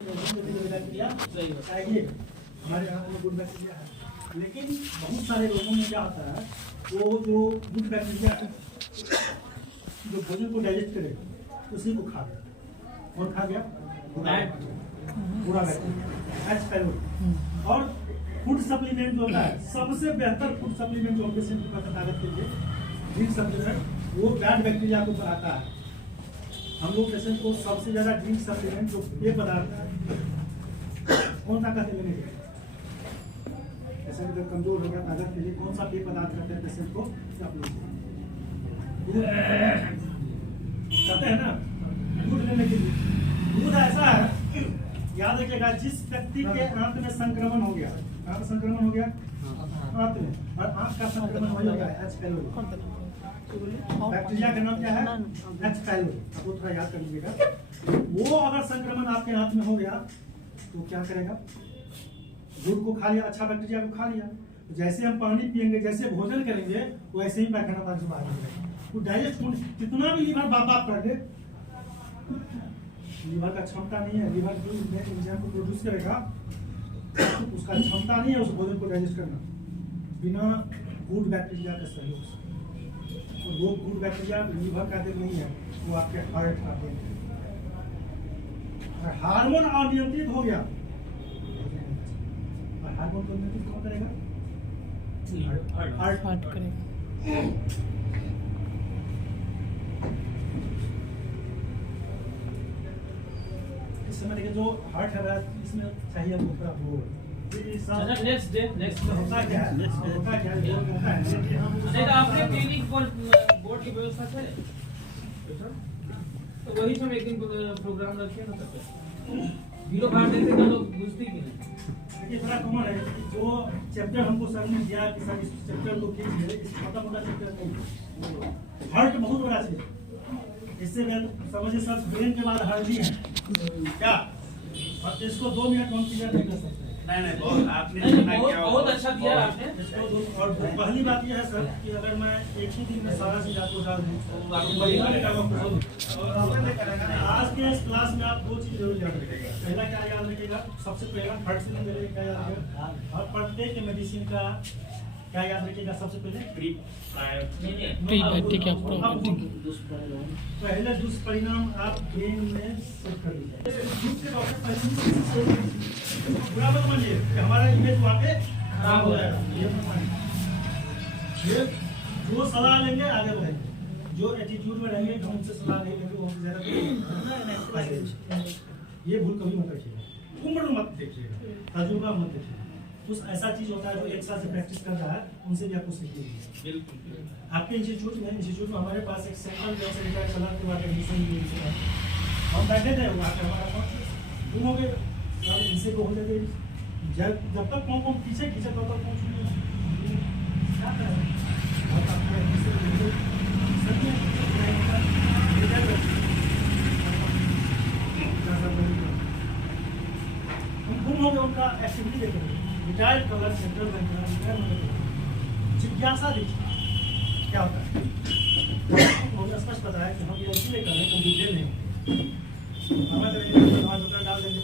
चाहिए हमारे यहाँ में गुड बैक्टीरिया है, लेकिन बहुत सारे लोगों में क्या होता है वो जो गुड बैक्टीरिया जो भोजन को डाइजेस्ट करे उसी को खा गया। कौन खा गया? पूरा बैक्टीरिया एच पैलोरी। और फूड सप्लीमेंट जो होता है सबसे बेहतर फूड सप्लीमेंट जो पेशेंट को ताकत के लिए ड्रिंक सप्लीमेंट वो बैड बैक्टीरिया को बढ़ाता है। हम लोग पेशेंट को सबसे ज्यादा ड्रिंक सप्लीमेंट जो पेय पदार्थ है कौन सा कहते हैं? पेशेंट जब कमजोर हो गया ताकत के लिए कौन सा पेय पदार्थ कहते हैं पेशेंट को? कहते हैं ना दूध लेने के लिए। दूध ऐसा है, याद रखिएगा, जिस व्यक्ति के आंत में संक्रमण हो गया, आंत संक्रमण हो गया आंत में, और आंत का संक्रमण हो गया एच पैलोरी। बैक्टीरिया का नाम क्या है? H pylori. आपको थोड़ा याद कर लीजिएगा। वो अगर संक्रमण आपके आंत में हो गया तो क्या करेगा? दूध को खा लिया, अच्छा बैक्टीरिया को खा लिया, तो जैसे हम पानी पियेंगे, जैसे भोजन करेंगे, वैसे ही पैखाना बाहर बाहर तो डाइजेस्ट कितना भी लीवर बाप कर दे, लीवर का क्षमता नहीं है। लीवर जो एंजाइम को प्रोड्यूस करेगा उसका क्षमता नहीं है उस भोजन को डाइजेस्ट करना बिना गुड बैक्टीरिया के सहयोग से। और वो गुड बैक्टीरिया लीवर का देख नहीं है, वो आपके हार्ट का देख है। हार्मोन अनियंत्रित हो गया, हार्मोन को नियंत्रित कौन करेगा? हार्ट करेगा। इस समय देखिए जो हार्ट है इसमें चाहिए हमको पूरा बोर्ड। नेक्स्ट डे होता क्या है? होता क्या है? होता है आपने क्लिनिक पर बोर्ड की व्यवस्था है, तो वही हम एक दिन प्रोग्राम रखे ना करते वीडियो बाहर देखते हैं लोग बुझते कि नहीं। देखिए थोड़ा कॉमन है जो चैप्टर हमको सर ने दिया कि सर इस चैप्टर को कीजिए, इस छोटा मोटा चैप्टर नहीं, हार्ट बहुत बड़ा चीज। इससे समझिए सर ब्रेन के बाद हार्ट भी है क्या, और इसको 2 मिनट हम क्लियर नहीं कर सकते। नहीं बहुत आपने बहुत अच्छा किया आपने इसको। और पहली बात यह है सर कि अगर मैं एक ही दिन में सारा चीज आपको डाल दूं आज के इस क्लास में आप 2 चीज जरूर याद रखिएगा। पहला क्या याद रखिएगा? सबसे पहला हार्ट से रिलेटेड क्या याद रखिएगा, और प्रत्येक मेडिसिन का क्या याद रखिएगा? सबसे पहले पहले दुष्परिणाम आप ब्रेन में सेट कर लीजिए। बुरा मत मानिए कि हमारा इमेज वहाँ पे खराब हो जाएगा। ये जो सलाह लेंगे आगे बढ़ेंगे, जो एटीट्यूड में रहेंगे हम उनसे सलाह नहीं लेंगे वो ज्यादा। ये भूल कभी मत रखिएगा। उम्र मत देखिएगा, तजुर्बा मत देखिएगा। कुछ ऐसा चीज होता है जो एक साल से प्रैक्टिस कर रहा है, उनसे भी आपको सीखिए। आपके इंस्टीट्यूट में हमारे पास एक सेंट्रल जैसे रिटायर्ड सलाह के बाद एडमिशन हम बैठे थे, हमारा गुम हो गए, इनसे को हो जाएगी। जब तक कौन पीछे खींचे तब तक पहुँच क्या करें। गुम हो गए, उनका एक्टिविटी देखें, रिटायर्ड कलर सेंट्रल बैंक जिज्ञासा देखिए क्या होता है। मुझे स्पष्ट पता है कि हम ये इसलिए कर रहे हैं, डिटेल नहीं हमें डाल देंगे।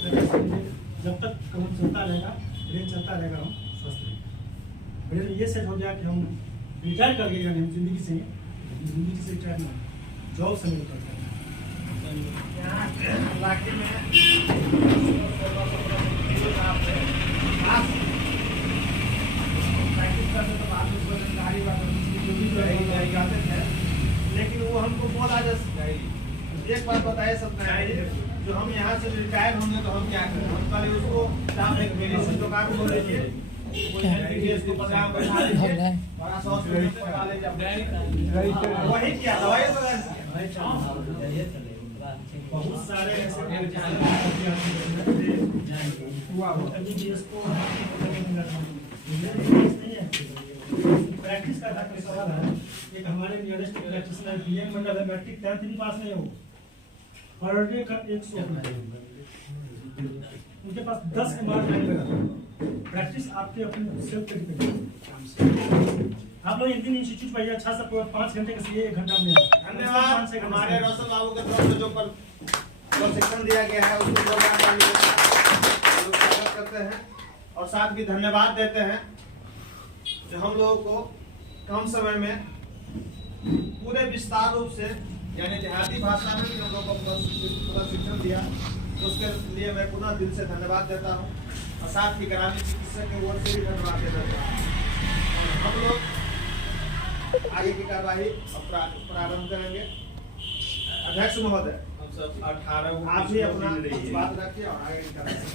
जब तक काम चलता रहेगा, ब्रेन चलता रहेगा, हम स्वस्थ रहेंगे। ब्रेन ये सेट हो गया कि हम रिटायर कर गए, यानी हम जिंदगी से रिटायर ना, जॉब से नहीं करते हैं। लेकिन वो हमको बोला एक बात बताए सकते हैं, जो हम यहाँ से रिटायर होंगे तो हम क्या करें? हम पहले उसको मेडिसिन दुकान खोल लीजिए, वही किया दवाई। बहुत सारे ऐसे प्रैक्टिस का सवाल है। एक हमारे नियरेस्ट प्रैक्टिशनर बीएम मंडल है, मैट्रिक 10th भी पास नहीं हो, पर डे का 100 उनके पास 10 MR टाइम लगा। प्रैक्टिस आपके अपने सेल्फ पे डिपेंड है। आप लोग एक दिन इंस्टीट्यूट पर अच्छा सा 5 घंटे का सीए 1 घंटा में। धन्यवाद। हमारे रोशन बाबू के तरफ से जो प्रशिक्षण दिया गया है उसको साथ ही धन्यवाद देते हैं जो हम लोगों को कम समय में पूरे विस्तार रूप से यानी देहाती भाषा में भी हम लोगों को प्रशिक्षण दिया, तो उसके लिए मैं पुनः दिल से धन्यवाद देता हूँ और साथ ही ग्रामीण चिकित्सक के ओर से भी धन्यवाद देता हूँ। हम लोग आगे की कार्यवाही प्रारंभ करेंगे। अध्यक्ष महोदय, हम सब 18 आप भी अपना बात रखिए और आगे की कार्यवाही।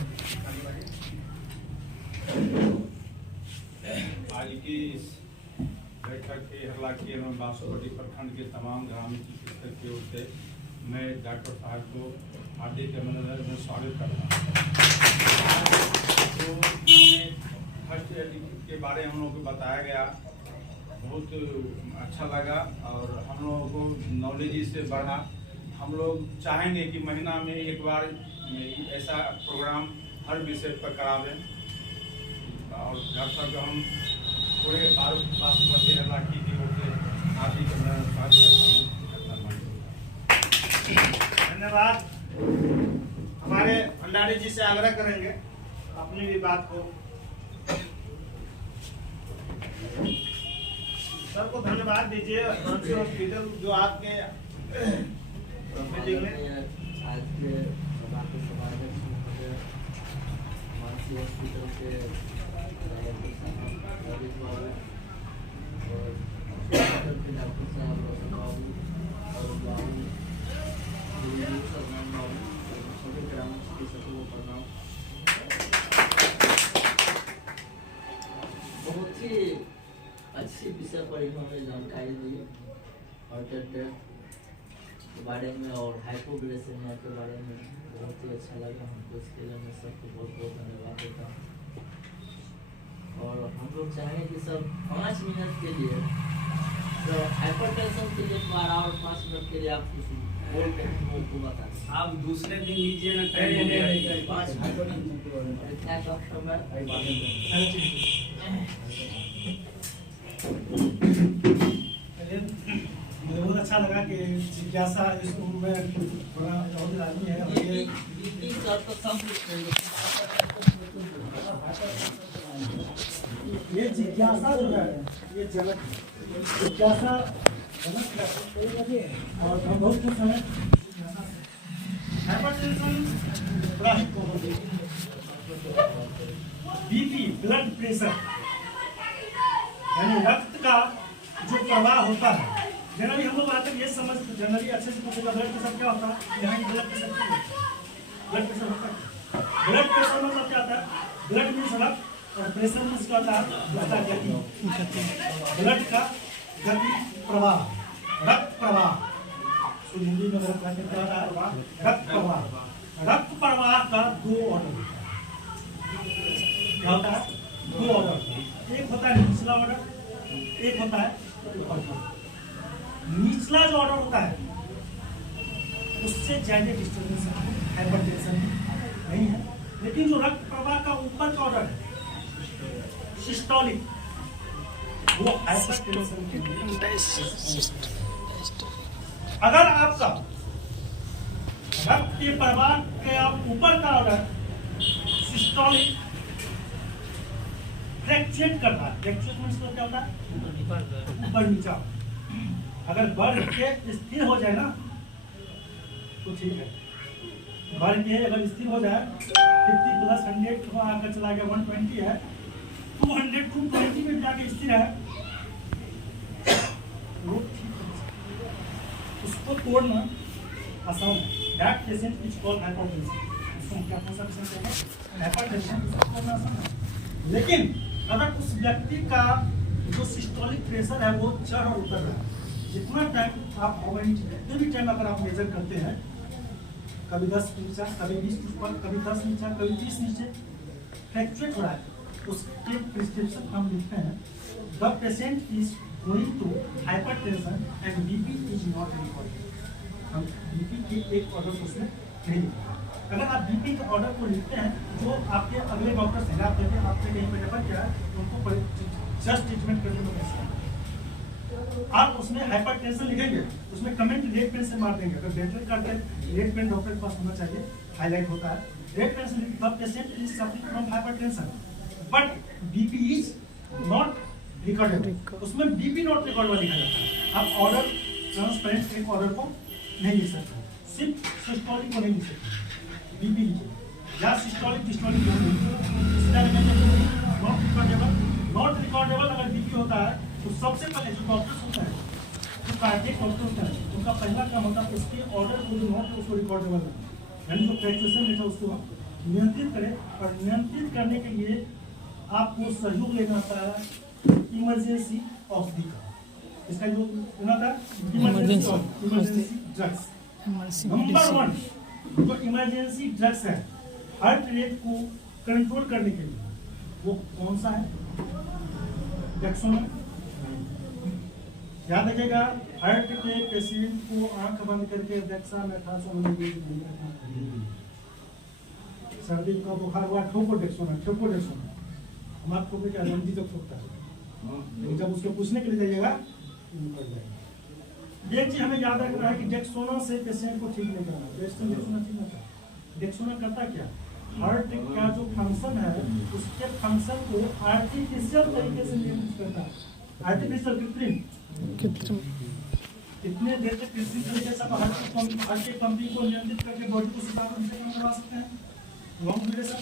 आज की इस बैठक के हलाकी एवं बासोपट्टी प्रखंड के तमाम ग्रामीण चिकित्सक की ओर से मैं डॉक्टर साहब को हार्दिक अभिनंदन में स्वागत करता हूँ। तो फर्स्ट एड के बारे में हम लोगों को बताया गया, बहुत अच्छा लगा और हम लोगों को नॉलेज इससे बढ़ा। हम लोग चाहेंगे कि महीना में एक बार ऐसा प्रोग्राम हर विषय पर करावें और डॉक्टर साहब को हम पूरे बासोपट्टी इलाके की ओर से हार्दिक स्वागत करता हूँ। धन्यवाद। हमारे भंडारी जी से आग्रह करेंगे अपनी भी बात को। सर को धन्यवाद दीजिए। हॉस्पिटल जो आपके मीटिंग में आज के समावेश हॉस्पिटल के डॉक्टर साहब रोशन बाबू और बाबू सलमान बाबू सभी ग्रामीण चिकित्सकों को प्रणाम। बहुत ही अच्छी विषय पर इन्होंने जानकारी दी हार्ट अटैक के बारे में और हाइपोग्लाइसेमिया के बारे में बहुत ही अच्छा लगा हमको। इसके लिए मैं सबको बहुत बहुत धन्यवाद देता हूँ। और हम लोग चाहेंगे कि सब 5 मिनट के लिए तो हाइपरटेंशन के लिए बार और 5 मिनट के लिए आप कुछ बोल के हमको बता दें। आप दूसरे दिन लीजिए ना, टाइम क्या डॉक्टर मैं मुझे बहुत अच्छा लगा कि जिज्ञासा इस उम्र में बड़ा बहुत आदमी है और ये बीपी सर तो सब जिज्ञासा जो है ये जनक जिज्ञासा जनक है और हम बहुत खुश हैं। हाइपरटेंशन बड़ा ही कॉमन है। बीपी ब्लड प्रेशर यानी रक्त का जो प्रवाह होता है, जनरली हम लोग आकर ये समझ जनरली अच्छे से पूछेगा ब्लड प्रेशर क्या होता है, यहाँ ब्लड प्रेशर क्या होता है, ब्लड प्रेशर होता है। ब्लड प्रेशर मतलब क्या होता है, ब्लड मीन्स रक्त और प्रेशर मीन्स क्या होता है, उसका गति, ब्लड का गति प्रवाह, रक्त प्रवाह। तो हिंदी में अगर कहते क्या होता है, रक्त प्रवाह। रक्त प्रवाह का 2 ऑर्डर क्या होता है, 2 ऑर्डर। एक होता है निचला ऑर्डर, एक होता है ऊपर ऑर्डर। निचला जो ऑर्डर होता है उससे ज्यादा डिस्टर्बेंस हाइपरटेंशन नहीं है, लेकिन जो रक्त प्रवाह का ऊपर का ऑर्डर है सिस्टोलिक, वो हाइपरटेंशन के लिए। अगर आपका रक्त के प्रवाह के ऊपर का ऑर्डर सिस्टोलिक फ्लैक्चुएट कर रहा है, फ्लैक्चुएट मींस क्या होता है, ऊपर नीचा। अगर बढ़ के स्थिर हो जाए ना तो ठीक है, बढ़ के अगर स्थिर हो जाए 50 + 100 को आकर चला गया 120 है, 200 to 20 में जाके स्थिर है, वो ठीक है। उसको तोड़ना आसान है। That patient is called hypertension. इसको क्या पेशेंट कहते हैं, हाइपरटेंशन। इसको तोड़ना आसान है। लेकिन अगर उस व्यक्ति का जो सिस्टोलिक प्रेशर है वो चढ़ और उतर रहा है, जितना टाइम आप जितने भी टाइम अगर आप मेजर करते हैं, कभी 10 नीचा, कभी 20 ऊपर, कभी 10 नीचा, कभी 30 नीचे फ्लैक्चुएट हो रहा है, उसके प्रिस्क्रिप्शन हम लिखते हैं the patient is going to hypertension and BP is not recorded. हम बीपी के एक ऑर्डर उसमें नहीं लिखते। अगर आप बीपी के ऑर्डर को लिखते हैं, जो आपके अगले डॉक्टर से आप देते हैं, आपने कहीं पर रेफर किया है, उनको जस्ट ट्रीटमेंट करने को कैसे आप उसमें हाइपरटेंशन लिखेंगे, उसमें कमेंट रेड पेन से मार देंगे। अगर डेंटल करते हैं रेड पेन डॉक्टर के पास होना चाहिए, हाईलाइट होता है रेड पेन से। The patient is suffering from hypertension, but BP is not recordable, उसमें बीपी नॉट रिकॉर्डेबल लिखा जाता है। आप ऑर्डर ट्रांसपेरेंट एक ऑर्डर को नहीं लिख सकते, सिर्फ सिस्टोलिक को नहीं लिख सकते, बीपी या systolic diastolic not recordable. Not recordable अगर बीपी होता है तो सबसे पहले जो डॉक्टर्स होता है, जो कार्डियक डॉक्टर होता है, उनका पहला काम होता है इसके ऑर्डर को जो नॉट उसको रिकॉर्डेबल है, यानी जो फ्लक्चुएशन रेट है उसको नियंत्रित करें। और नियंत्रित करने के लिए आपको सहयोग लेना होता है इमरजेंसी औषधि का। इसका जो लेना था इमरजेंसी ड्रग्स। नंबर 1 जो इमरजेंसी ड्रग्स है हार्ट रेट को कंट्रोल करने के लिए, वो कौन सा है? डेक्सोना। याद रखिएगा, हार्ट के पेशेंट को आंख बंद करके डेक्सामेथासोन सर्दी का बुखार हुआ, ठोको डेक्सोना। हम आपको क्या लंबी तक ठोकता है, लेकिन जब उसको पूछने के लिए जाइएगा निकल जाएगा। एक चीज हमें याद रखना है कि डेक्सोना से पेशेंट को ठीक नहीं करना। डेक्सोना ठीक नहीं करता। डेक्सोना करता क्या? हार्ट का जो फंक्शन है उसके फंक्शन को आर्टिफिशियल तरीके से नियंत्रित करता है। आर्टिफिशियल कृत्रिम कितने देर तक कृत्रिम तरीके से हार्ट के पंपिंग को नियंत्रित करके बॉडी को सुचारू रूप से करवा सकते हैं? लॉन्ग ड्यूरेशन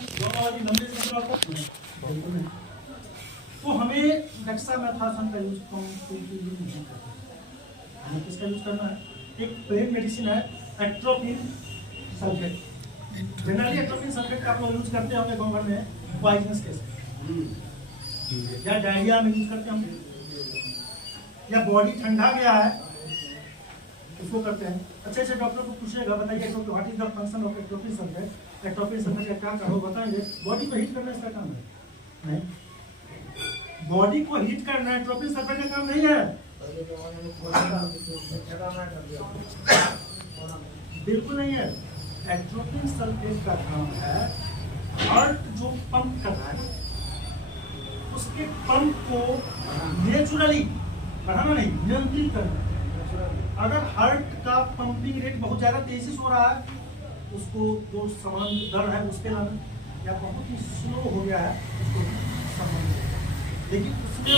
लंबे समय तो हमें डेक्सामेथासोन का यूज नहीं करना। हमें किसका यूज करना है? एक पेन मेडिसिन है atropine sulphate. Generally atropine sulphate का आप लोग यूज करते होंगे गाँव भर में पॉइजनस केस या डायरिया में यूज करते होंगे, या बॉडी ठंडा गया है उसको करते हैं। अच्छे से डॉक्टर को पूछिएगा, बताइए what is the function of atropine sulphate. Atropine sulphate का क्या कहो बताएंगे? बॉडी को हीट करना इसका काम है? नहीं, बॉडी को हीट करना एट्रोपिन सल्फेट का काम नहीं है। बिल्कुल नहीं है। एट्रोपिन सल्फेट का काम है हार्ट जो पंप कर रहा है उसके पंप को नेचुरली बढ़ाना, नहीं नियंत्रित करना। अगर हार्ट का पंपिंग रेट बहुत ज्यादा तेजी से हो रहा है, उसको जो समान दर है उसके लाना, या बहुत ही स्लो हो गया है उसको समान, लेकिन उसमें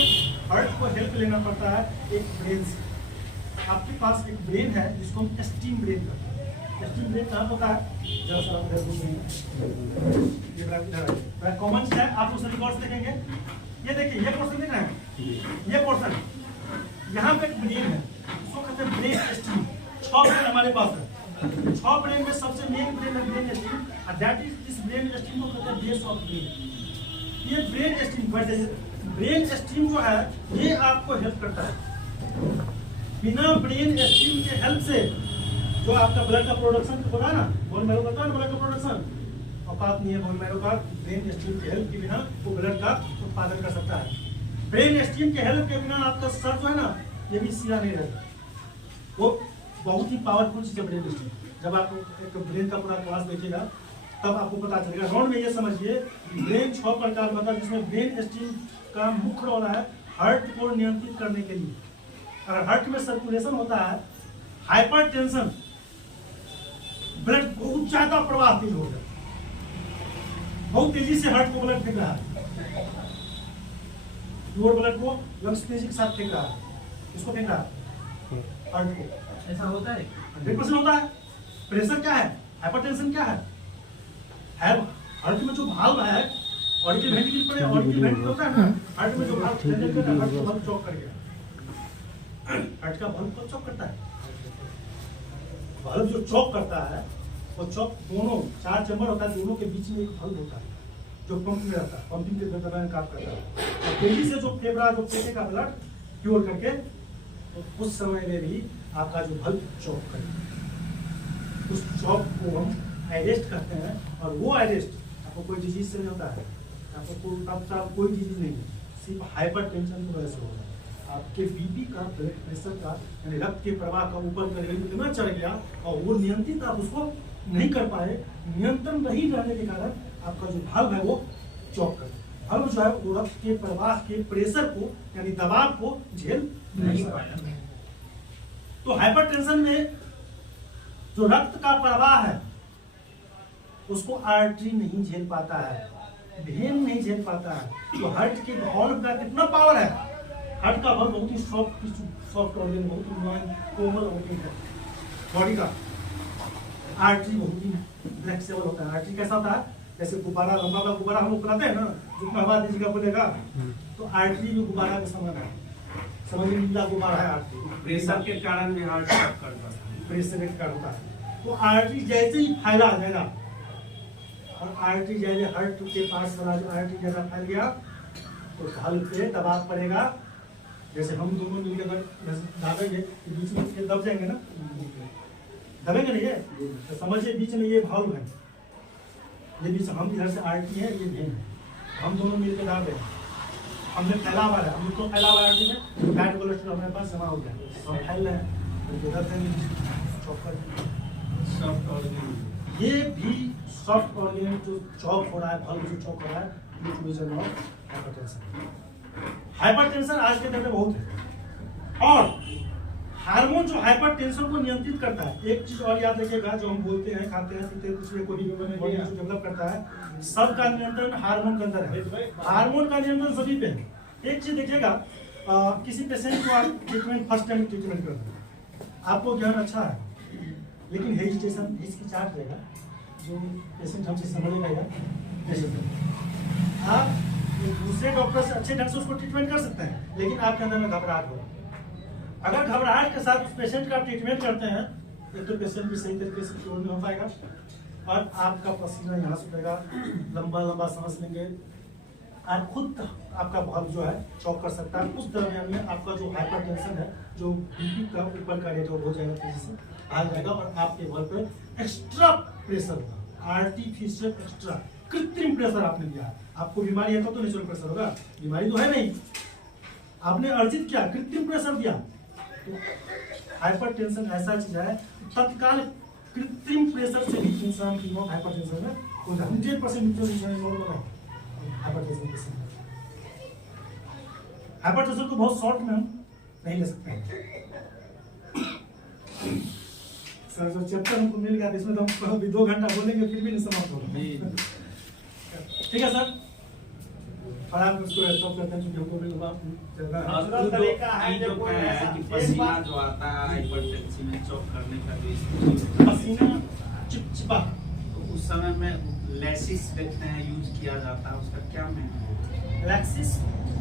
हार्ट को हेल्प लेना पड़ता है एक ब्रेन से। आपके पास एक ब्रेन है जिसको हम स्टीम ब्रेन कहते हैं। स्टीम ब्रेन कहाँ होता है? कॉमन है, आप उस रिकॉर्ड देखेंगे। ये देखिए, ये पोर्शन देख रहे हैं, ये पोर्शन यहाँ पे एक ब्रेन है, उसको कहते हैं ब्रेन स्टीम। 6 ब्रेन हमारे पास है। 6 ब्रेन में सबसे मेन ब्रेन है ब्रेन स्टीम, और दैट इज इस ब्रेन स्टीम को कहते हैं बेस ऑफ ब्रेन। ये ब्रेन स्टीम, ब्रेन स्टीम जो है ये आपको हेल्प करता है। बिना ब्रेन स्टीम के हेल्प से जो आपका ब्लड का प्रोडक्शन हो रहा है ना, बोन मैरो करता है ब्लड का प्रोडक्शन, औकात नहीं है बोन मैरो का ब्रेन स्टीम के हेल्प के बिना वो ब्लड का उत्पादन कर सकता है। ब्रेन स्टीम के हेल्प के बिना आपका सर जो है ना ये भी सीधा नहीं रहता। वो बहुत ही पावरफुल चीज है ब्रेन स्टीम। जब आप एक ब्रेन का पूरा क्लास देखिएगा तब आपको पता चलेगा। राउंड में ये समझिए ब्रेन 6 प्रकार का, जिसमें ब्रेन स्टीम का मुख्य रोल है हार्ट को नियंत्रित करने के लिए। अगर हार्ट में सर्कुलेशन होता है, हाइपरटेंशन, ब्लड बहुत ज्यादा प्रवाह तेज हो जाता है, बहुत तेजी से हार्ट को ब्लड फेंक रहा है, लोअर ब्लड को लंग्स तेजी के साथ फेंक रहा है, इसको फेंक रहा है हार्ट को। ऐसा होता है? 100% होता है। प्रेशर क्या है? हाइपरटेंशन क्या है? हार्ट में जो भाल्व है ऑडिकल वेंटिकल पर, ऑडिकल वेंटिकल होता है ना, हार्ट में जो भाल्व जनरेट करता है, हार्ट को भाल्व चॉक कर गया। हार्ट का भाल्व को चॉक करता है, भाल्व जो चॉक करता है वो चॉक दोनों 4 चैम्बर होता है, दोनों के बीच में एक भाल्व होता है जो पंप में रहता है, पंपिंग के दौरान काम करता है और तेजी से जो फेफड़ा जो फेंकेगा ब्लड प्योर करके, तो उस समय में भी आपका जो भाल्व चॉक करेगा, उस चॉक को हम अरेस्ट करते हैं। और वो अरेस्ट आपको कोई डिजीज से नहीं होता है, आपको कोई डिजीज नहीं है, सिर्फ हाइपर टेंशन की वजह से होता है। आपके बीपी का, ब्लड प्रेशर का, यानी रक्त के प्रवाह का ऊपर का लेवल इतना चढ़ गया और वो नियंत्रित आप उसको नहीं कर पाए, नियंत्रण नहीं रहने के कारण आपका जो भाल्व है वो चॉक कर, भाल्व जो है वो रक्त के प्रवाह के प्रेशर को यानी दबाव को झेल नहीं पाया। तो हाइपरटेंशन में जो रक्त का प्रवाह है उसको आर्टरी नहीं झेल पाता है, वेन नहीं झेल पाता है। तो हार्ट के वॉल्व का कितना पावर है, हार्ट का वॉल्व बहुत ही सॉफ्ट ऑर्गन, बहुत ही मुलायम कोमल ऑर्गन है बॉडी का। आर्टरी बहुत ही फ्लेक्सिबल होता है। आर्टरी कैसा होता है, जैसे गुब्बारा, लंबा वाला गुब्बारा हम लोग बनाते हैं ना, जितना हवा दीजिएगा बोलेगा, तो आर्टरी भी गुब्बारा के समान है, समझिए नीला गुब्बारा है आर्टरी। प्रेशर के कारण भी हार्ट अटैक करता है। प्रेशर के कारण होता है। तो आर्टरी जैसे ही फैला आ जाएगा, और आर्टरी जैसे हार्ट के पास वाला जो आर्टरी जैसा फैल गया, तो ढाल पे दबाव पड़ेगा। जैसे हम दोनों मिलकर अगर दाबेंगे तो बीच में ये दब जाएंगे ना, दबेंगे नहीं है, तो समझिए बीच में ये भाव है, ये बीच हम इधर से आर्टरी है, ये वेन है, हम दोनों मिलकर दाब रहे हैं, हमने फैला हुआ है, हम तो फैला हुआ है आर्टरी में, बैड कोलेस्ट्रॉल हमारे पास जमा हो गया, हम फैल रहे हैं, तो इधर से चौक सॉफ्ट ऑर्गन, ये भी सॉफ्ट ऑर्गन जो चौक हो रहा है, बल्ब जो चौक हो रहा है, रीजन ऑफ हाइपरटेंशन। हाइपरटेंशन आज के दिन में बहुत है, और हार्मोन जो हाइपरटेंशन को नियंत्रित करता है। एक चीज और याद रखिएगा, जो हम बोलते हैं, खाते हैं, पीते हैं, कुछ भी कोई बॉडी जो डेवलप करता है, सबका नियंत्रण हार्मोन के अंदर है। हार्मोन का नियंत्रण सभी पे है। एक चीज देखिएगा, किसी पेशेंट को आप ट्रीटमेंट फर्स्ट टाइम ट्रीटमेंट कर रहे हैं, आपको ज्ञान अच्छा है, लेकिन हेजिटेशन, हिचकिचाहट रहेगा, जो पेशेंट हमसे समझेगा या नहीं। आप दूसरे डॉक्टर से अच्छे ढंग से उसको ट्रीटमेंट कर सकते हैं, लेकिन आपके अंदर में घबराहट होगा। अगर घबराहट के साथ उस पेशेंट का आप ट्रीटमेंट करते हैं, एक तो पेशेंट भी सही तरीके से क्योर नहीं हो पाएगा, और आपका पसीना यहाँ से उठेगा, लंबा लंबा सांस लेंगे, आप खुद आपका भाव जो है चौक कर सकता है। उस दरमियान में आपका जो हाइपरटेंशन है, जो बीपी का ऊपर का रेट हो जाएगा, तेजी से आ जाएगा, और आपके बल पे एक्स्ट्रा प्रेशर होगा, आर्टिफिशियल एक्स्ट्रा कृत्रिम प्रेशर आपने दिया है। आपको बीमारी है तो नेचुरल प्रेशर होगा, बीमारी तो है नहीं, आपने अर्जित किया, कृत्रिम प्रेशर दिया। तो हाइपरटेंशन ऐसा चीज है, तत्काल कृत्रिम प्रेशर से भी इंसान की मौत हाइपरटेंशन में हो जाए। 100% इंसान नॉर्मल है हाइपरटेंशन के समय। हाइपरटेंशन को बहुत शॉर्ट में हम नहीं ले सकते हैं। सर जो चैप्टर हमको मिल गया, इसमें तो हम अभी 2 घंटा बोलेंगे, फिर भी नहीं समाप्त होगा। ठीक है सर, और आप उसको स्टॉप करते हैं, क्योंकि हमको भी पसीना जो आता है हाइपरटेंशन में चौक करने का जो स्थिति, पसीना चिपचिपा, तो उस समय में लैसिस देखते हैं यूज किया जाता है, उसका क्या महत्व है? लैक्सिस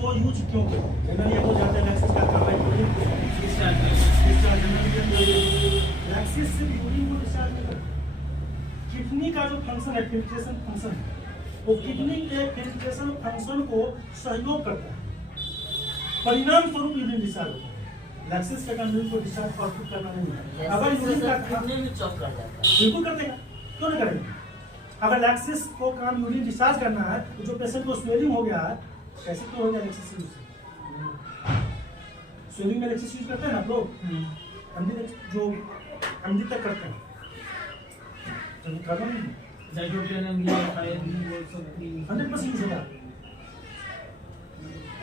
को यूज क्यों करें? जनरली हम लोग जानते हैं लैक्सिस का काम है यूरिन डिस्चार्ज, लैक्सिस से यूरिन को डिस्चार्ज नहीं करता। किडनी का जो फंक्शन है, फिल्ट्रेशन फंक्शन है, वो किडनी के फिल्ट्रेशन फंक्शन को सहयोग करता है, परिणाम स्वरूप यूरिन डिस्चार्ज होता है। लैक्सिस का काम यूरिन को डिस्चार्ज आउटपुट करना नहीं है। अगर यूरिन का किडनी में चौक कर जाता है, बिल्कुल कर देगा, क्यों नहीं करेगा? अगर लैक्सिस को काम यूरिन डिस्चार्ज करना है, तो जो पेशेंट को स्वेलिंग हो गया है, कैसे क्यों हो गया लैक्सिस यूज से? स्वेलिंग में लैक्सिस यूज करते हैं ना आप लोग, जो एमडी तक करते हैं, तो करना नहीं, 100% यूज होगा।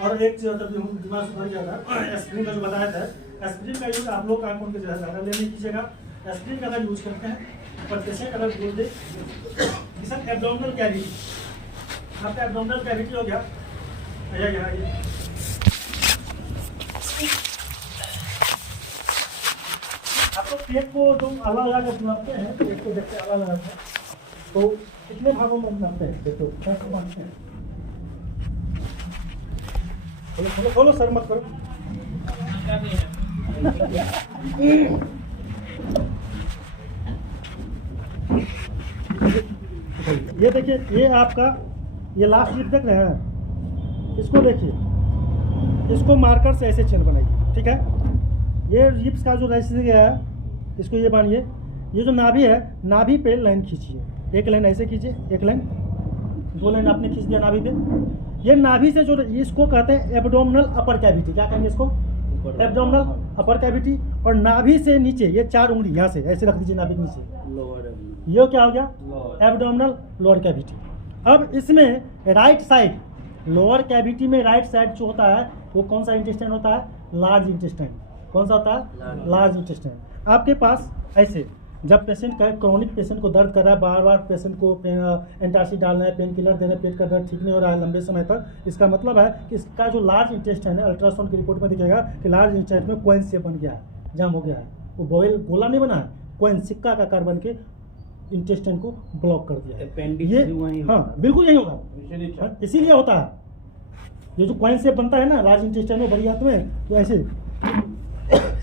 और एक चीज तभी हम दिमाग से भर गया था, एस्प्रिन का जो बताया था, एस्प्रिन का यूज आप लोग का आंखों के ज़्यादा लेने कीजिएगा। एस्प्रिन का अगर यूज करते हैं, पर पेशेंट अगर बोल दे कि सर एब्डोमिनल कैविटी, आपका एब्डोमिनल कैविटी हो गया, ये आपको पेट को जो अलग अलग नापते हैं, पेट को देखते अलग अलग है, तो कितने भागों में नापते हैं? देखो कैसे मानते हैं, खोलो खोलो खोलो, सर मत करो। ये देखिए, ये आपका ये लास्ट लिप देख रहे हैं, इसको देखिए, इसको मार्कर से ऐसे चेन बनाइए, ठीक है। ये लिप्स का जो रेसिंग है, इसको ये मानिए, ये जो नाभि है, नाभि पे लाइन खींचिए, एक लाइन ऐसे कीजिए, एक लाइन, 2 लाइन आपने खींच दिया नाभि पे। ये नाभि से जो, इसको कहते हैं एब्डोमिनल अपर कैविटी, क्या कहेंगे इसको? एब्डोमिनल अपर कैविटी। और नाभि से नीचे ये 4 उंगली यहाँ से ऐसे रख दीजिए, नाभि के नीचे, ये क्या हो गया? Abdominal lower cavity. अब इसमें राइट साइड, लोअर कैविटी में राइट साइड जो होता है, वो कौन सा इंटेस्टाइन होता है? Large intestine. कौन सा होता है? Large intestine. आपके पास ऐसे जब पेशेंट का क्रॉनिक पेशेंट को दर्द कर रहा है, बार बार पेशेंट को एंटासिड डालना है, पेन किलर देना, पेट का दर्द ठीक नहीं हो रहा है लंबे समय तक, इसका मतलब है कि इसका जो लार्ज इंटेस्टाइन है, अल्ट्रासाउंड की रिपोर्ट में दिखेगा कि लार्ज इंटेस्टाइन में कोइन शेप बन गया है, जाम हो गया है, वो बॉयल गोला नहीं बना है, कोइन सिक्का का आकार बन के इंटेस्टाइन को ब्लॉक कर दिया है। ये हाँ बिल्कुल यही होगा, इसीलिए होता है। ये जो कोइन शेप बनता है ना लार्ज इंटेस्टाइन में, बड़ी आंत में, तो ऐसे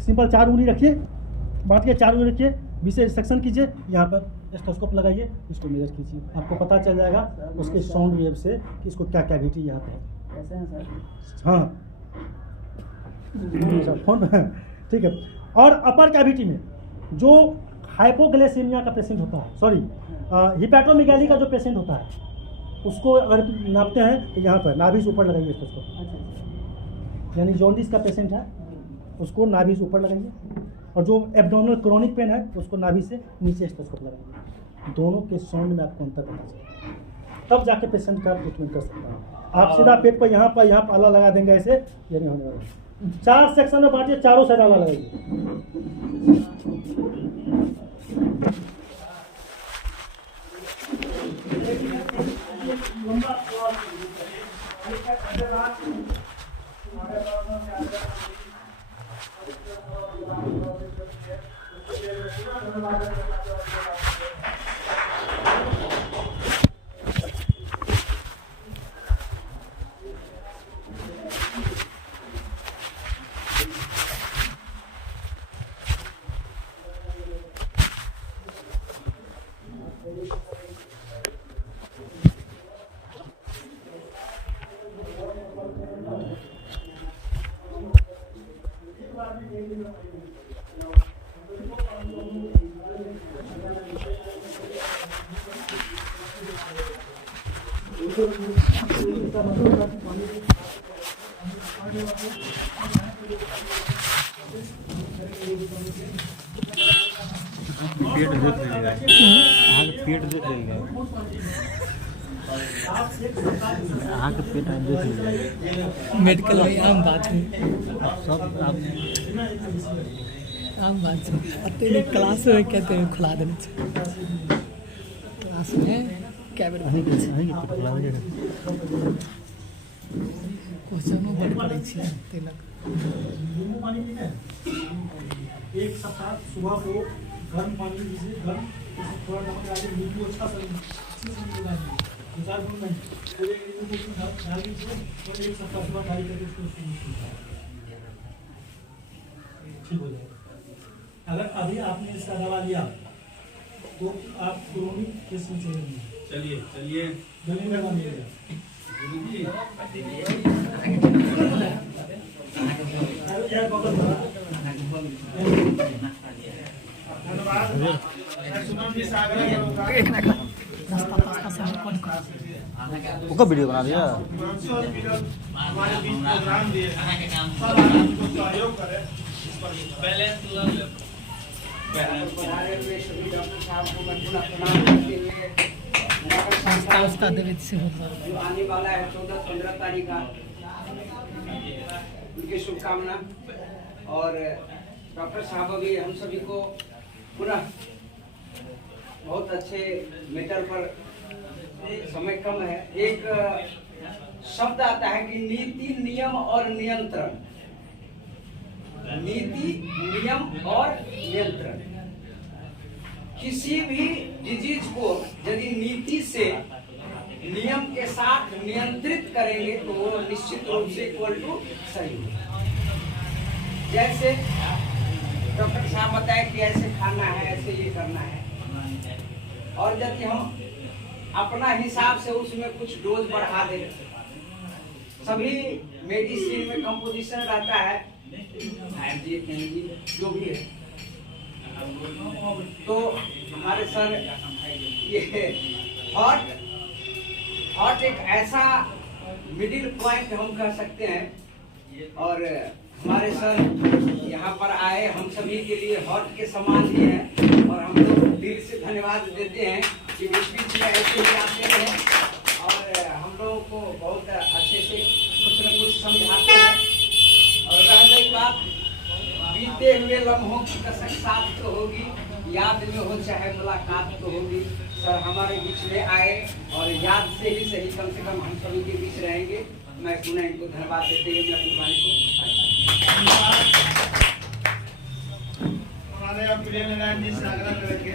सिंपल 4 उंगली रखिए, बांध के 4 उंगली रखिए, विशेष सेक्शन कीजिए, यहाँ पर स्टेथोस्कोप लगाइए, इसको मेजर कीजिए, आपको पता चल जाएगा उसके साउंड वेव से कि इसको क्या कैविटी यहाँ पे है। हाँ फोन ठीक है। और अपर कैविटी में जो हाइपोग्लाइसेमिया का पेशेंट होता है, सॉरी हिपैटोमेगाली का जो पेशेंट होता है, उसको अगर नापते हैं तो यहाँ पर नाभि से ऊपर लगाइए स्टेथोस्कोप। यानी जॉन्डिस का पेशेंट है उसको नाभि से ऊपर लगाइए, और जो एब्डोमिनल क्रोनिक पेन है उसको नाभि से नीचे स्टेथोस्कोप लगाइए। दोनों के साउंड में आपको अंतर पता चलेगा, तब जाके पेशेंट का ट्रीटमेंट कर सकता है। आप सीधा पेट पर यहाँ पर आला लगा देंगे ऐसे, ये नहीं होने वाला। 4 सेक्शन में बांटिए, चारों साइड आला लगाइए। पेट देख लेंगे, अहाँ के पेट आप देख लेंगे। मेडिकल में आम बात है, सब आप आम बात है। तेरे क्लास में क्या तेरे खुला देने चाहिए, क्लास में कैबिन अहीं के पेट खुला देंगे। क्वेश्चनों बड़ पड़े छे तेलक। नींबू पानी पीना है, 1 सप्ताह सुबह को गर्म पानी लीजिए, गर्म उसमें थोड़ा नमक डाल के नींबू अच्छी से नींबू डालिए, 2-4 बूंद नहीं, पूरे नींबू को डाल दीजिए और 1 सप्ताह सुबह खाली करके उसको ठीक हो जाएगा। अगर अभी आपने इसका दवा लिया तो आप क्रोनिक केस में चलेंगे। चलिए जल्दी दवा लीजिएगा। उसका वीडियो बना दिया। हमारे बीच प्रोग्राम दिए, सब आपको सहयोग करें इस पर। संस्था देवे से जो आने वाला है 14-15 तारीख का, उनकी शुभकामना। और डॉक्टर साहब अभी हम सभी को पुनः बहुत अच्छे मैटर पर, समय कम है, एक शब्द आता है कि नीति, नियम और नियंत्रण। नीति, नियम और नियंत्रण। किसी भी डिजीज को यदि नीति से, नियम के साथ नियंत्रित करेंगे तो वो निश्चित रूप से इक्वल टू सही होगा। जैसे डॉक्टर साहब बताए कि ऐसे खाना है, ऐसे ये करना है, और यदि हम अपना हिसाब से उसमें कुछ डोज बढ़ा दें, सभी मेडिसिन में कंपोजिशन रहता है, जो भी है, तो हमारे सर ये हॉट एक ऐसा मिडिल पॉइंट हम कह सकते हैं, और हमारे सर यहाँ पर आए हम सभी के लिए हॉट के समान ही हैं, और हम लोग दिल से धन्यवाद देते हैं कि इस बीच में ऐसे ही आते हैं और हम लोगों को बहुत अच्छे से कुछ न कुछ समझाते हैं। और रह गई बात बीते हुए लम्हों की कसक साथ तो होगी, याद में हो चाहे मुलाकात तो होगी। सर हमारे बीच में आए और याद से ही सही कम से कम हम सभी के बीच रहेंगे। मैं पुनः इनको धन्यवाद देते हुए मैं अपनी वाणी को हमारे प्रिय नारायण जी से आग्रह करेंगे।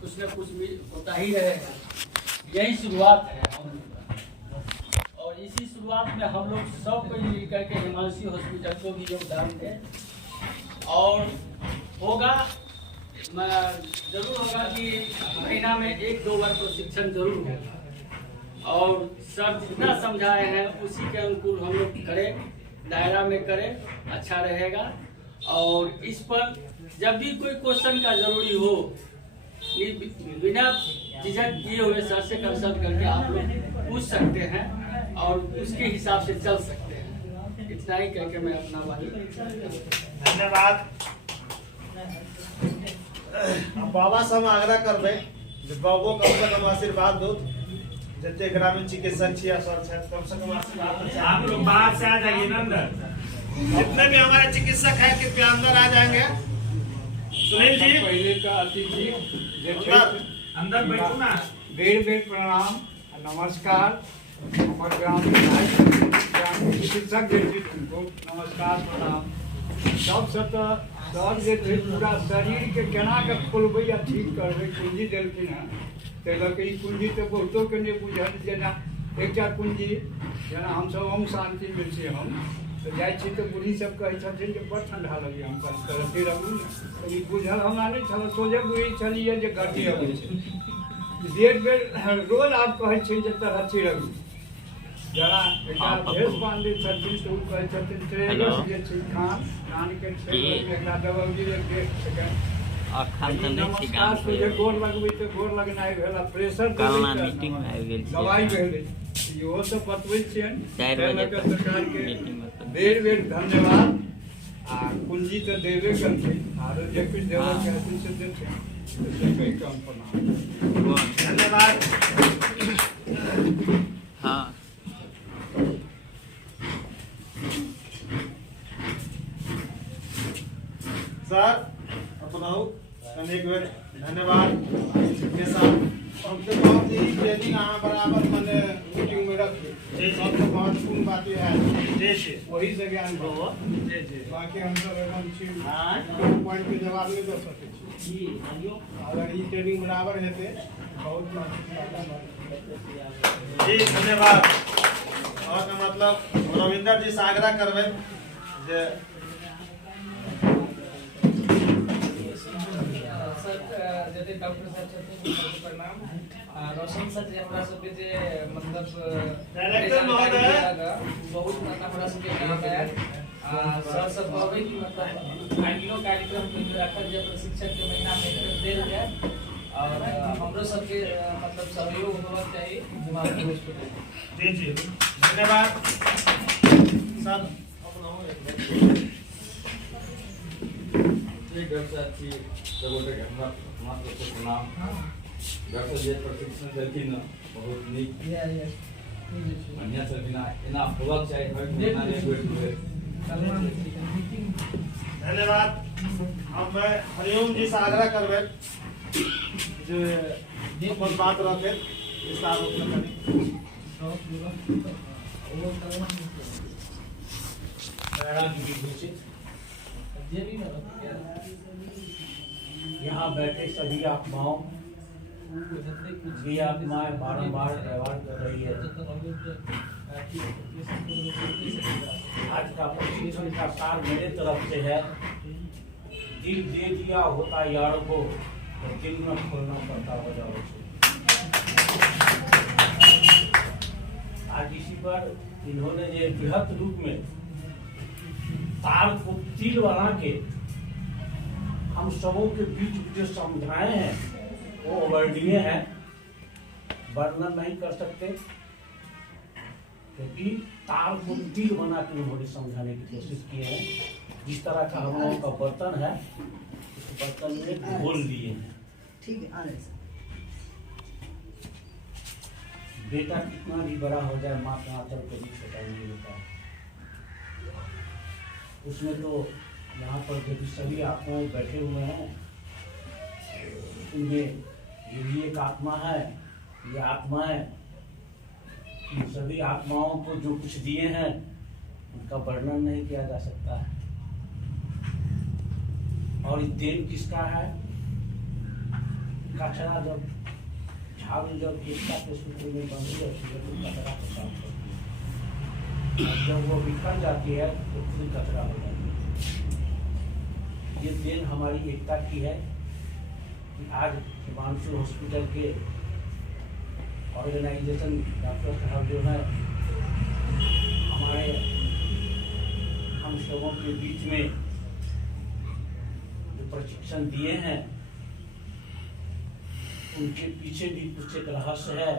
कुछ न कुछ भी होता ही रहेगा, यही शुरुआत है। और इसी शुरुआत में हम लोग सब कोई मिलकर के हिमांशी हॉस्पिटल को भी योगदान दें और होगा जरूर होगा कि महीना में 1-2 बार प्रशिक्षण जरूर होगा और सर जितना समझाए हैं उसी के अनुकूल हम लोग करें, दायरा में करें, अच्छा रहेगा। और इस पर जब भी कोई क्वेश्चन का जरूरी हो बिना झिझक किए हुए सर से कंसल्ट करके आप लोग पूछ सकते हैं और उसके हिसाब से चल सकते हैं। इतना ही कह के मैं अपना वाणी धन्यवाद। बाबा से हम आग्रह करबे जे बाबू कम से कम आशीर्वाद दो, जते ग्रामीण चिकित्सक छिया सर छै कम से कम आशीर्वाद। आप लोग बाहर से आ जाइए ना अंदर, जितने भी हमारे चिकित्सक हैं कृपया अंदर आ जाएंगे। सुनील जी पहले का अतिथि अंदर बैठो ना। बेर बेर प्रणाम नमस्कार। हमारे ग्रामीण चिकित्सक जे उनको नमस्कार प्रणाम। सबसे तो सर जे पूरा शरीर के केना के खोलबै या ठीक करबै कुंजी देलखिन हैं, ताहि ई कुंजी तो बहुतो के नहीं बुझल। जेना एकटा कुंजी जेना हमसब ओम शांति में छी, हम तो जाइ छी तो बूढ़ी सब कहै छथिन जे बड़ ठंडा लगैए, हम करते रहू ने तो ई बुझल हमरा नहीं छल। सोझे बुझै छलिए जे घटी अबै छै। डेढ़ बेर रोज आप कहै छी जे तरहथी रहू। जरा एकटा भेष बांधे छथिन तो ओ कहै छथिन ट्रेनर जे छै कान के ट्रेनर एकटा दबाव जी एक सेकंड और खान तो नहीं थी काम नमस्कार से गोर लगबै तो गोर लगनाइ भेला। प्रेशर कालना मीटिंग में आबि गेल दवाई भेलै इहो सब बतबै छियनि। 4 बजे तक सरकार के मीटिंग में बेर बेर धन्यवाद। आ कुंजी तो देबे करथिन आरो जे कुछ देबे के हथिन से देथिन, से कहि कम प्रणाम धन्यवाद। हाँ सर अपनाऊ अनेक बेर धन्यवाद के साथ हमसे बहुत ही ट्रेनिंग यहाँ बराबर मैंने मीटिंग में रखी। सबसे महत्वपूर्ण बात यह है जैसे वही से ज्ञान हो, बाकी हम सब एकदम छी पॉइंट के जवाब नहीं दे सके छी। अगर ये ट्रेनिंग बराबर हेते बहुत जी धन्यवाद। और का मतलब रविंदर जी से आग्रह करबे जे जते डॉक्टर साहब छथिन सबके प्रणाम। रोशन सर जे हमरा सबके जे मतलब डायरेक्टर महोदय बहुत हमरा सबके नाम आयल। सर सब कहबै कि मतलब आइनो कार्यक्रम के राखल जे प्रशिक्षण के महीना में देल जाय और हमरो सबके मतलब सहयोग होना चाहिए हिमालय हॉस्पिटल। जी जी धन्यवाद सब डॉक्टर जे प्रशिक्षण देलखिन बहुत नीक बढ़िया छलखिन। एना होबाक चाही हर महीना एक बेर। धन्यवाद। अब मैं हरिओम जी से आग्रह करबे जो अपन बात रखे विस्तार रूप में करी। यहाँ बैठे सभी आत्माओं ये आत्माएं बारंबार व्यवहार कर रही है। आज का प्रशिक्षण का सार मेरे तरफ से है, दिल दे दिया होता यारों को तो दिल में खोलना पड़ता हो जाओ। आज इसी पर इन्होंने ये बृहद रूप में तार को तिल बना के हम सबों के बीच जो समझाए हैं वो अवर्णनीय है, वर्णन नहीं कर सकते, क्योंकि तार को तिल बना के उन्होंने समझाने की कोशिश की है। जिस तरह का हम लोगों का बर्तन है, उस बर्तन में घोल दिए हैं। ठीक है, आ रहे हैं। बेटा कितना भी बड़ा हो जाए, माँ का आंचल कभी छोटा नहीं होता है। उसमें तो यहाँ पर जो सभी आत्माएं बैठे हुए हैं, उनमें ये भी एक आत्मा है, ये आत्माएं इन सभी आत्माओं को जो कुछ दिए हैं उनका वर्णन नहीं किया जा सकता है। और ये देन किसका है? कचरा जब झाड़ू जब एकता के सूत्र में बंधी रहती है तो कचरा को साफ करती है, और जब वो बिखर जाती है तो फिर कचरा हो जाती है। ये देन हमारी एकता की है कि आज हिमांशु हॉस्पिटल के ऑर्गेनाइजेशन डॉक्टर साहब जो है हमारे हम सबों के बीच में जो प्रशिक्षण दिए हैं, उनके पीछे भी कुछ एक रहस्य है।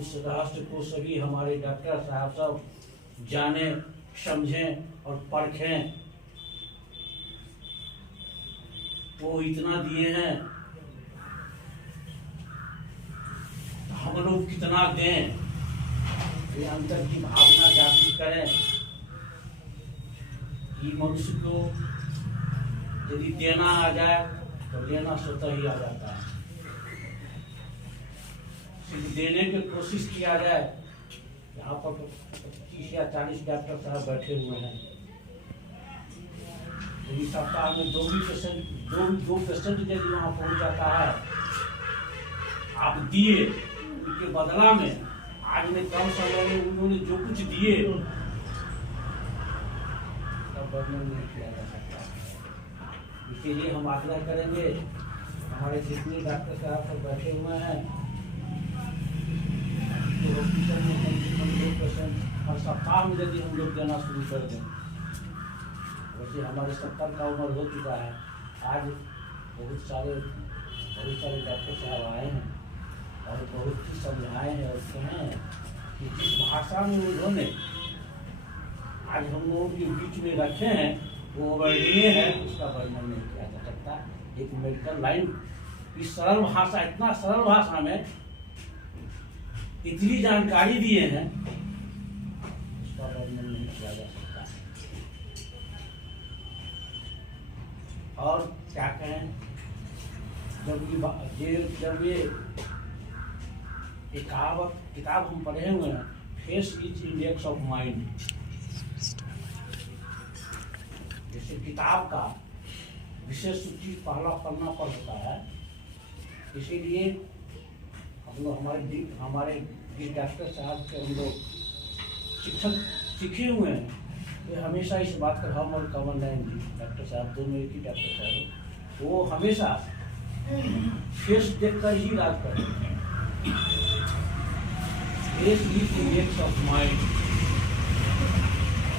उस रहस्य को सभी हमारे डॉक्टर साहब सब जाने, समझें और परखें। वो इतना दिए हैं, हम लोग कितना दें, ये अंतर की भावना जागृत करें कि मनुष्य को यदि देना आ जाए तो लेना स्वतः ही आ जाता है। सिर्फ देने की कोशिश किया जाए। यहाँ पर 30 या 40 डॉक्टर साहब बैठे हुए हैं, यदि सप्ताह में दो पेशेंट यदि वहाँ पहुँच जाता है, आप दिए, उनके बदला में आज में कम समय में उन्होंने जो कुछ दिए तब वर्णन नहीं किया जा सकता। इसके लिए हम आग्रह करेंगे, हमारे जितने डॉक्टर साहब सब बैठे हुए हैं, तो हॉस्पिटल में कम से कम 2 पेशेंट हर सप्ताह में यदि हम लोग देना शुरू कर दें। वैसे हमारे 70 का उम्र हो चुका है, आज बहुत सारे डॉक्टर साहब आए हैं और बहुत ही समझाए हैं और कहें कि जिस भाषा में उन्होंने आज हम लोगों के बीच में रखे हैं वो वर्णनीय है, उसका वर्णन नहीं किया जा सकता। एक मेडिकल लाइन इस सरल भाषा, इतना सरल भाषा में इतनी जानकारी दिए हैं, उसका वर्णन नहीं किया जा सकता। और क्या कहें, जब ये एक किताब हम पढ़े हुए हैं, face is index of mind, जैसे किताब का विशेष चीज पहला पन्ना पर होता है, इसीलिए हम लोग हमारे जिस डॉक्टर साहब के हम लोग शिक्षक सीखे हुए हैं, वे हमेशा इस बात पर, हम और कमल नयन जी डॉक्टर साहब दोनों एक ही डॉक्टर साहब, वो हमेशा फेस देखकर ही इलाज करते हैं। Face is index of mind,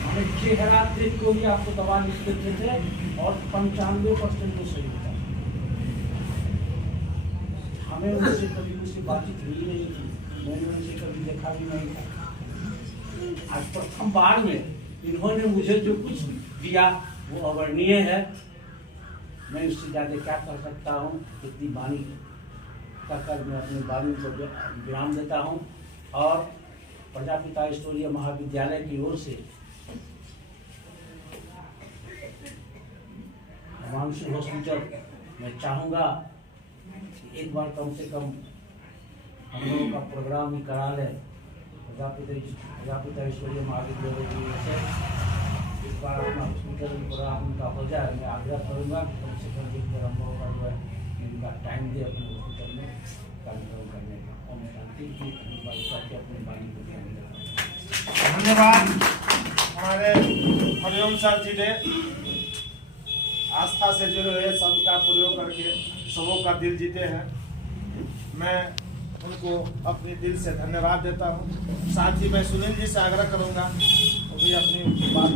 हमें चेहरा देख को ही आपको दवा लिख देते थे और 95% वो सही होता। हमें उनसे कभी उससे बातचीत हुई नहीं थी, मैंने उनसे कभी देखा भी नहीं था। आज प्रथम बार में इन्होंने मुझे जो कुछ दिया वो अवर्णनीय है। मैं उससे ज़्यादा क्या कर सकता हूँ, इतनी वाणी कर मैं अपनी वाणी को विराम देता हूँ। और प्रजापिता ईश्वरीय महाविद्यालय की ओर से हिमांशु हॉस्पिटल मैं चाहूँगा कि एक बार कम से कम हम लोगों का प्रोग्राम ही करा लें। प्रजापिता ईश्वरीय महाविद्यालय की ओर से एक बार अपना हॉस्पिटल प्रोग्राम उनका हो जाए। मैं आग्रह करूँगा कि कम से कम एक बार हम लोगों का जो है इनका टाइम दे अपने हॉस्पिटल में कार्यक्रम करने का। और शांति की अपनी वाणी को ध्यान देना। धन्यवाद। हमारे हरिओम सर जी ने आस्था से जुड़े हुए शब्द का प्रयोग करके सबों का दिल जीते हैं। मैं उनको अपने दिल से धन्यवाद देता हूँ। साथ ही मैं सुनील जी से आग्रह करूँगा वो भी अपनी बात